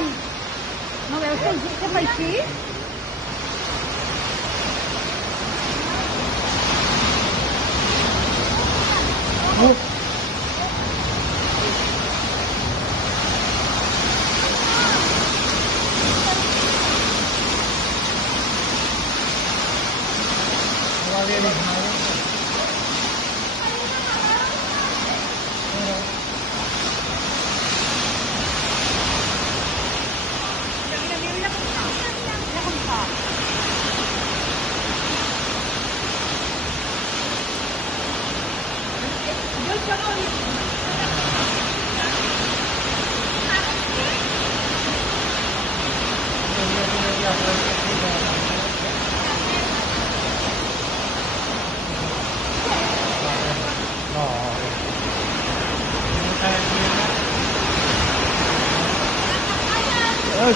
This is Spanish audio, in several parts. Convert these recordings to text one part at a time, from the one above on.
Joan. No veus que fa així? Va bien,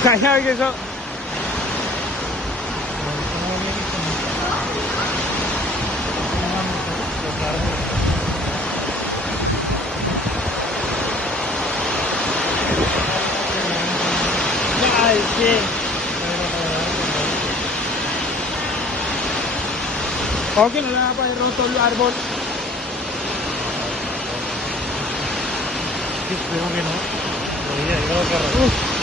Calla que eso. Ay, sí. ¿O que no le va a poner roto el árbol? Sí, espero que no. Oye, yo creo que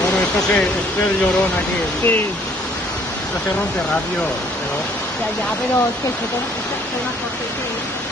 bueno, esto es el llorón aquí. Sí. Esto se rompe rápido, pero... Ya, pero es que esto es una cosa que...